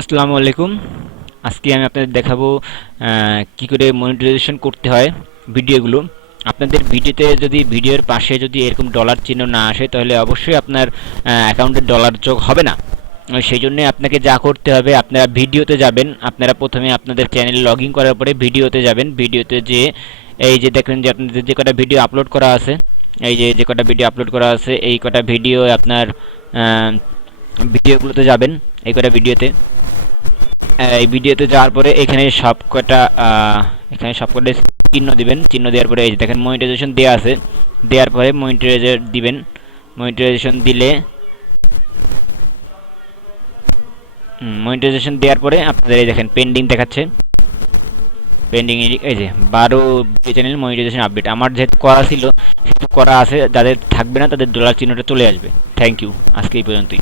আসসালামু আলাইকুম। আজকে আমি আপনাদের দেখাবো কি করে মনিটাইজেশন করতে হয় ভিডিওগুলো। আপনাদের ভিডিওতে যদি ভিডিওর পাশে যদি এরকম ডলার চিহ্ন না আসে তাহলে অবশ্যই আপনার অ্যাকাউন্টে ডলার যোগ হবে না। সেই জন্য আপনাকে যা করতে হবে, আপনারা ভিডিওতে যাবেন। আপনারা প্রথমে আপনাদের চ্যানেল লগ ইন করার পরে ভিডিওতে যাবেন। ভিডিওতে যেয়ে এই যে দেখেন যে আপনাদের যে কটা ভিডিও আপলোড করা আছে, এই যে কটা ভিডিও আপলোড করা আছে এই কটা ভিডিও আপনার ভিডিওগুলোতে যাবেন। এই কটা ভিডিওতে এই ভিডিওতে যাওয়ার পরে এখানে সবকটা চিহ্ন দিবেন। চিহ্ন দেওয়ার পরে এই যে দেখেন মনিটাইজেশন দেওয়া আছে, দেওয়ার পরে মনিটাইজার দিবেন। মনিটাইজেশন দিলে মনিটাইজেশন দেওয়ার পরে আপনাদের এই দেখেন পেন্ডিং দেখাচ্ছে। পেন্ডিং এই যে 12 চ্যানেল মনিটাইজেশন আপডেট আমার যেহেতু করা ছিল সেহেতু করা আছে। যাদের থাকবে না তাদের ডলার চিহ্নটা চলে আসবে। থ্যাংক ইউ, আজকে এই পর্যন্তই।